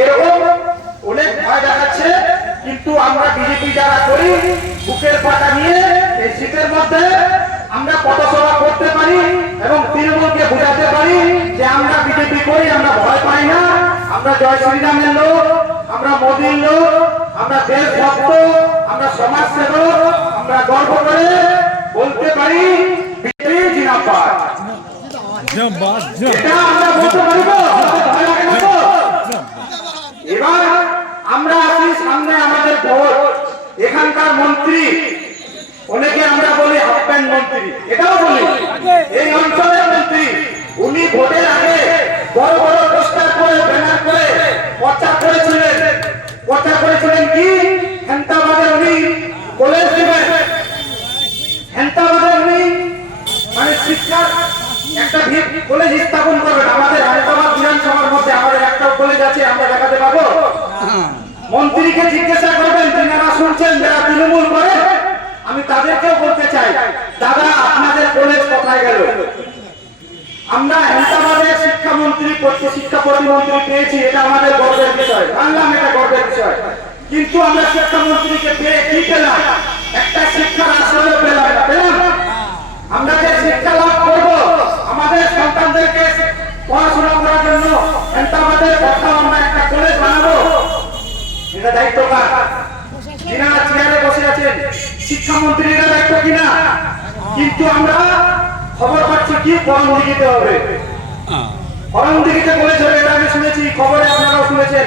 এরকম অনেক ভয় দেখাচ্ছে, কিন্তু আমরা বিজেপি যারা করি বুকের পাটা নিয়ে এই শীতের মধ্যে আমরা পথসভা করতে পারি এবং তৃণমূলকে বোঝাতে পারি যে আমরা বিজেপি করি, আমরা ভয় পাই না, আমরা জয় শ্রীরামের লোক, আমরা মোদীর লোক, আমরা দেশভক্ত, আমরা সমাজসেবক, আমরা গর্ব করে বলতে পারি বিজেপি জিন্দাবাদ। এটা আমরা বলতে পারবো, ভয় লাগে না তো? এবার আমরা আছি সামনে আমাদের ভোট, এখানকার মন্ত্রী অনেকে আমরা বলি হাফ প্যান্ট মন্ত্রী, এটাও বলি এই অঞ্চলের মন্ত্রী, উনি ভোটের আগে বড় বড় পোস্টার করে ব্যানার করে প্রচার করেছিলেন কি হেন্তাবাদে উনি কলেজ দেবেন, হেন্তাবাদে উনি মানে শিক্ষার একটা কলেজ স্থাপন করবেন। আমাদের হেন্তাবাদ বিধানসভার মধ্যে আমাদের একটা কলেজ আছে, আমরা দেখাতে পাবো? মন্ত্রীকে জিজ্ঞাসা করবেন, যারা শুনছেন যারা তৃণমূল করে, আমি তাদেরকেও বলতে চাই, দাদা আপনাদের কলেজ কোথায় গেল? আমরা হেন্তাবাদের শিক্ষামন্ত্রী শিক্ষা প্রতিমন্ত্রী পেয়েছি, এটা আমাদের গর্বের বিষয়, মানলাম এটা গর্বের বিষয়, কিন্তু আমরা শিক্ষামন্ত্রীকে পেয়ে কি পেলাম? একটা শিক্ষার আশ্রয় পেলাম না। আমরা যে শিক্ষা লাভ করবো আমাদের সন্তানদেরকে পড়াশোনা করার জন্য হেন্তাবাদের কোথাও আমরা একটা কলেজ বানাবো, এটা দায়িত্ব কার? যিনারা চেয়ারে বসে আছেন শিক্ষামন্ত্রীরা দায়িত্ব কিনা? কিন্তু আমরা খবর পাচ্ছি কি করণদিঘিতে হবে, করণদিঘিতে কলেজ হবে, এটা আমি শুনেছি, খবরে আপনারাও শুনেছেন।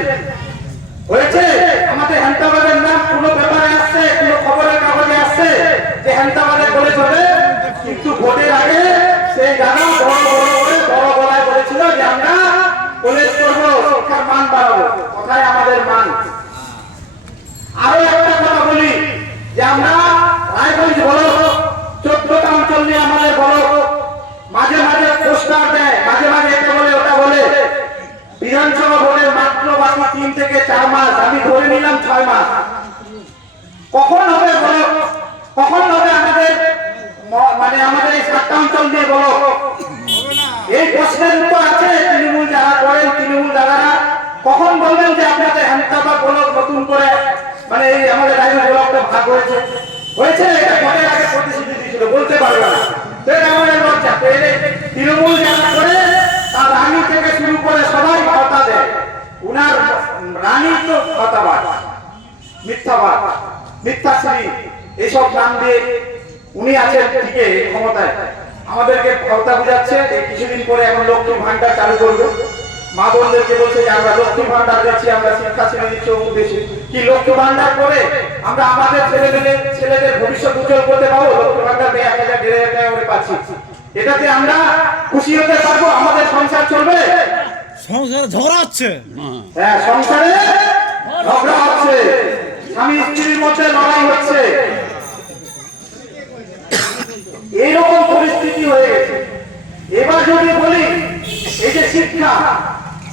হয়েছে আমাদের হেন্তাবাদের নাম কোনো পেপারে আসছে, কোনো খবরের কাগজে আসছে যে হেন্তাবাদের কলেজ হবে, কিন্তু ভোটের আগে সেই দাদা বড় গলায় বলেছিল যে আমরা কলেজ করবো, শিক্ষার মান বাড়াবো। কোথায় আমাদের মান? আরো একটা কথা বলি যে আমরা রায়গঞ্জ বলো, 14টা অঞ্চল নিয়ে আমাদের বলো, মাঝে মাঝে পোস্টার দেয়, মাঝে মাঝে এটা বলে ওটা বলে, বিধানসভা ভোটের মাত্র বাকি 3 থেকে 4 মাস, আমি ধরে নিলাম 6 মাস। কখন হবে বলো, কখন হবে আমাদের মানে আমাদের এই 7টা অঞ্চল দিয়ে বলো? এই প্রশ্নের উত্তর আছে তৃণমূল যারা করেন, তৃণমূল দাদারা কখন বলবেন যে আপনাদের হেন্তাবাদ ব্লক নতুন করে মানে এই আমাদের রায়গঞ্জ ব্লকটা ভাগ হয়েছে? এটা ভোটের আগে প্রতিশ্রুতি দিয়েছিল, বলতে পারবে না, সেটা আমাদের লজ্জা। তৃণমূল যারা করে তার রানী থেকে শুরু করে সবাই ভাতা দেয়, উনার রানী তো ভাতাবাদ, মিথ্যাবাদ, মিথ্যাশ্রী, এইসব নাম দিয়ে উনি আছেন ঠিকই ক্ষমতায়, আমাদেরকে ভাতা বুঝাচ্ছে। কিছুদিন পরে এখন লক্ষ্মী ভান্ডার চালু করবো, মা বোনদেরকে বলছে যে আমরা লক্ষ্মী ভান্ডার দিচ্ছি, আমরা শিক্ষা ছেড়ে দিচ্ছি, উদ্দেশ্যে কি লক্ষ্মী ভান্ডার করে আমরা আমাদের ছেলেদের ভবিষ্যৎ উজ্জ্বল করতে পারবো? লক্ষ্মী ভান্ডার 1000 1,500 টাকা করে পাচ্ছি, এটাতে আমরা খুশি হতে পারবো? আমাদের সংসার চলবে? সংসারে ঝগড়া হচ্ছে, হ্যাঁ সংসারে ঝগড়া হচ্ছে, স্বামী স্ত্রীর মধ্যে লড়াই হচ্ছে, এইরকম পরিস্থিতি হয়ে গেছে। এবার যদি বলি এই যে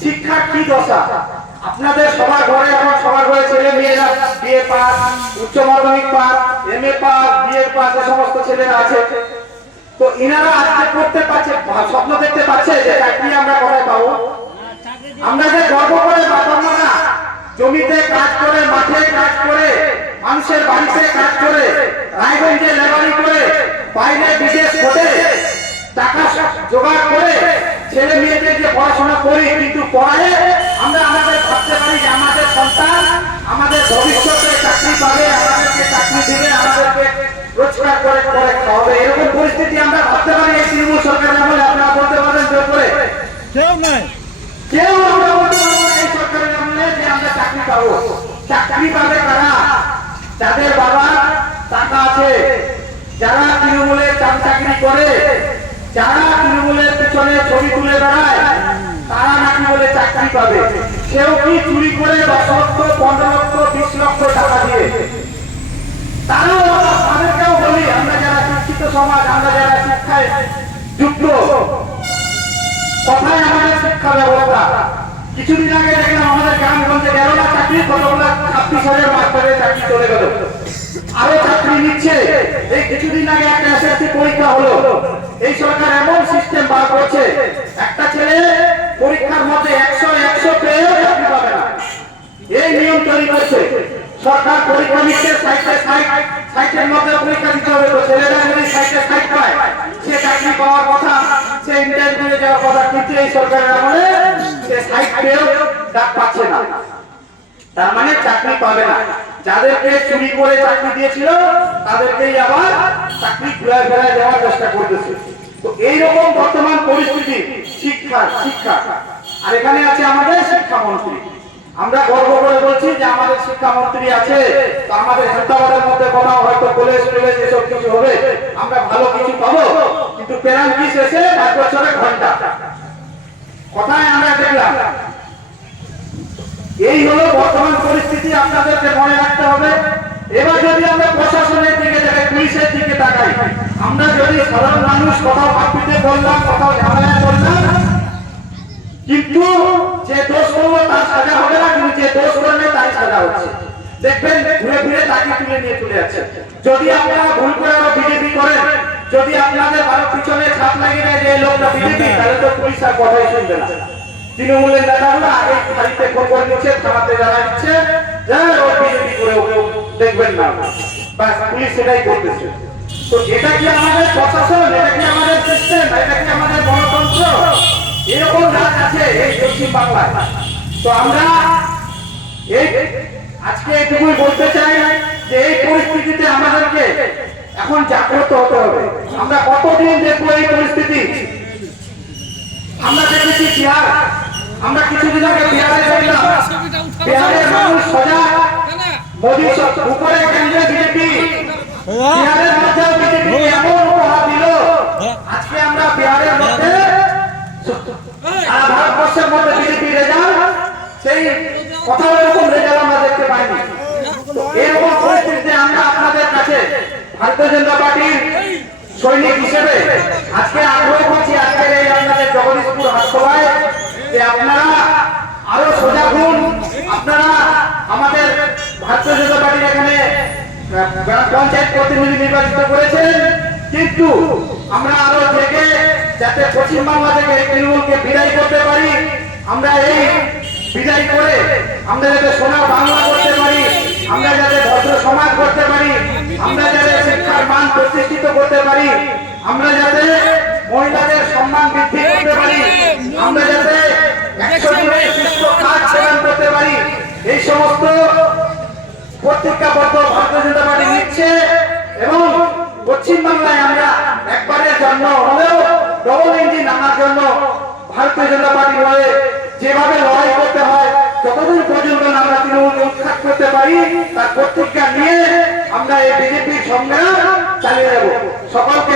শিক্ষার কি দশা, আপনাদের সবার ঘরে এখন সবার ঘরে ছেলে মেয়েরা বিএ পাস, উচ্চ মাধ্যমিক পাস, এমএ পাস, বিএ পাস, এই সমস্ত ছেলেরা আছে। তো ইনারা আজকে করতে পারছে, স্বপ্ন দেখতে পাচ্ছে যে চাকরি আমরা কোথায় পাবো? আমরা যে গর্ব করে বাবা মারা জমিতে কাজ করে, মাঠে কাজ করে, মানুষের বাড়িতে কাজ করে, রায়গঞ্জে লেবারি করে, বাইরে বিদেশ করে টাকা জোগাড় করে ছেলে মেয়েদের যে পড়াশোনা করি, কিন্তু পড়ায় আমরা আমাদের ভাবতে পারি যে আমাদের সন্তান আমাদের ভবিষ্যতে চাকরি পাবে, আমাদেরকে চাকরি দিবে, আমাদেরকে রোজগার করে করে খাওয়াবে, এরকম পরিস্থিতি আমরা ভাবতে পারি এই তৃণমূল সরকারের আমলে? আপনারা বলতে পারেন জোর করে? কেউ নাই, কেউ আমরা বলতে পারবো না এই সরকারের আমলে যে আমরা চাকরি পাবো। চাকরি পাবে কারা? যাদের বাবা টাকা আছে, যারা তৃণমূলের চাকরি করে, যারা তৃণমূলের পিছনে ছবি তুলে বেড়ায়, তারা নাকি বলে চাকরি পাবে। সেও কি চুরি করে 10 লক্ষ, 15 লক্ষ, 20 লক্ষ টাকা দিয়ে? তারাও তাদেরকেও বলি, আমরা যারা শিক্ষিত সমাজ, আমরা যারা শিক্ষায় যুক্ত, কোথায় আমাদের শিক্ষা ব্যবস্থা? কিছুদিন আগে দেখলাম আমাদের গ্রামগঞ্জে 11 লাখ চাকরি, কতগুলো 26,000 মাস্টারের চাকরি চলে গেল, আরো চাকরি নিচ্ছে। এই কিছুদিন আগে একটা এসএসসি পরীক্ষা হলো, এই সরকার এমন সিস্টেম বার করছে, একটা ছেলে পরীক্ষার মধ্যে 100 পেয়েও চাকরি পাবে না। সরকার পরীক্ষা নিচ্ছে সাইটের মধ্যে পরীক্ষা দিতে হবে, তো ছেলেরা যদি সাইট পায় সে চাকরি পাওয়ার কথা, সে ইন্টারভিউ যাওয়ার কথা, কিন্তু এই সরকারের আমলে সে সাইট পেয়েও ডাক পাচ্ছে না, তার মানে চাকরি পাবে না। যাদেরকে চুরি করে চাকরি দিয়েছিল তাদেরকেই আবার চাকরি ঘুরে ফেরায় দেওয়ার চেষ্টা করতেছে। তো এইরকম বর্তমান পরিস্থিতি শিক্ষা আর এখানে আছে আমাদের শিক্ষামন্ত্রী। আমরা গর্ব করে বলছি যে আমাদের শিক্ষামন্ত্রী আছে, তো আমাদের হেলতাবাদের মধ্যে কোথাও হয়তো কলেজ এসব কিছু হবে, আমরা ভালো কিছু পাবো, কিন্তু পেলাম কি শেষে 5 বছরের ঘন্টা কথায় আমরা দেখলাম। এই হলো বর্তমান পরিস্থিতি, আপনাদেরকে মনে রাখতে হবে। এবার যদি আমরা প্রশাসনের দিকে তাকাই, পুলিশের দিকে তাকাই, আমরা যদি সাধারণ মানুষ কোথাও হাতপিটে বললাম, কোথাও ঝামেলায় বললাম, কিন্তু যে দোষ করবো তার সাজা হবে না, কিন্তু যে দোষ করবে তাই সাজা হচ্ছে। দেখবেন ঘুরে ফিরে তাকে তুলে নিয়ে চলে যাচ্ছে। যদি আপনারা ভুল করে বিজেপি করেন, যদি আপনাদের ভালো পিছনে ছাপ লাগিয়ে দেয় যে এই লোকটা বিজেপি, তাহলে তো পুলিশ আর কথাই শুনবে না। তৃণমূলের নেতারা আগে বাড়িতে ফোন করে দিচ্ছে, থানাতে জানা দিচ্ছে ও বিজেপি করে, ওকে দেখবেন না, বাস পুলিশ সেটাই করতেছে। তো এটা কি আমাদের প্রশাসন, এটা কি আমাদের সিস্টেম, এটা কি আমাদের গণতন্ত্র? এরকম রাজ আছে এই পশ্চিম বাংলায়। তো আমরা আজকে এটুকুই বলতে চাই যে এই পরিস্থিতিতে আমাদেরকে এখন জাগ্রত হতে হবে। আমরা কতদিন দেখবো এই পরিস্থিতি? আমরা দেখেছি বিহার, আমরা কিছুদিন আগে বিহারে দেখলাম, বিহারের মানুষ সজাগ, মোদী উপরে কেন্দ্রে বিজেপি, বিহারের মধ্যে বিজেপি এমন উপহার দিল, আজকে আমরা বিহারের মধ্যে আর ভারতবর্ষের মধ্যে বিজেপি রেজাল্ট, সেই কোথাও এরকম রেজাল্ট আমরা দেখতে পাইনি। এরকম পরিস্থিতিতে আমরা আপনাদের কাছে ভারতীয় জনতা পার্টির সৈনিক হিসেবে আজকে আগ্রহ করছি, আজকের এই আপনাদের জগদীশপুর হাটসভায়, যে আপনারা আরো সজাগ হন। আপনারা আমাদের ভারতীয় জনতা পার্টির এখানে পঞ্চায়েত প্রতিনিধি নির্বাচিত করেছেন, কিন্তু আমরা আরো জেগে যাতে পশ্চিমবাংলা থেকে এই তৃণমূলকে বিদায় করতে পারি, আমরা এই বিদায় করে আমরা যাতে সোনার বাংলা করতে পারি, আমরা যাতে ভদ্র সমাজ করতে পারি, আমরা যাতে শিক্ষার মান প্রতিষ্ঠিত করতে পারি, আমরা যাতে মহিলাদের সম্মান বৃদ্ধি করতে পারি, আমরা যাতে 100 দিনের সুস্থ কাজ প্রদান করতে পারি, এই সমস্ত প্রতিজ্ঞাবদ্ধ ভারতীয় জনতা পার্টি নিচ্ছে। এবং পশ্চিমবাংলায় আমরা একবারের জন্য হলেও ডবল ইঞ্জিন আনার জন্য ভারতীয় জনতা পার্টি হয়ে যেভাবে লড়াই করতে হয়, যতদিন পর্যন্ত আমরা তৃণমূলকে উৎখাত করতে পারি, তার প্রতিজ্ঞা নিয়ে আমরা এই বিজেপির সংগ্রাম চালিয়ে যাব। সকলকে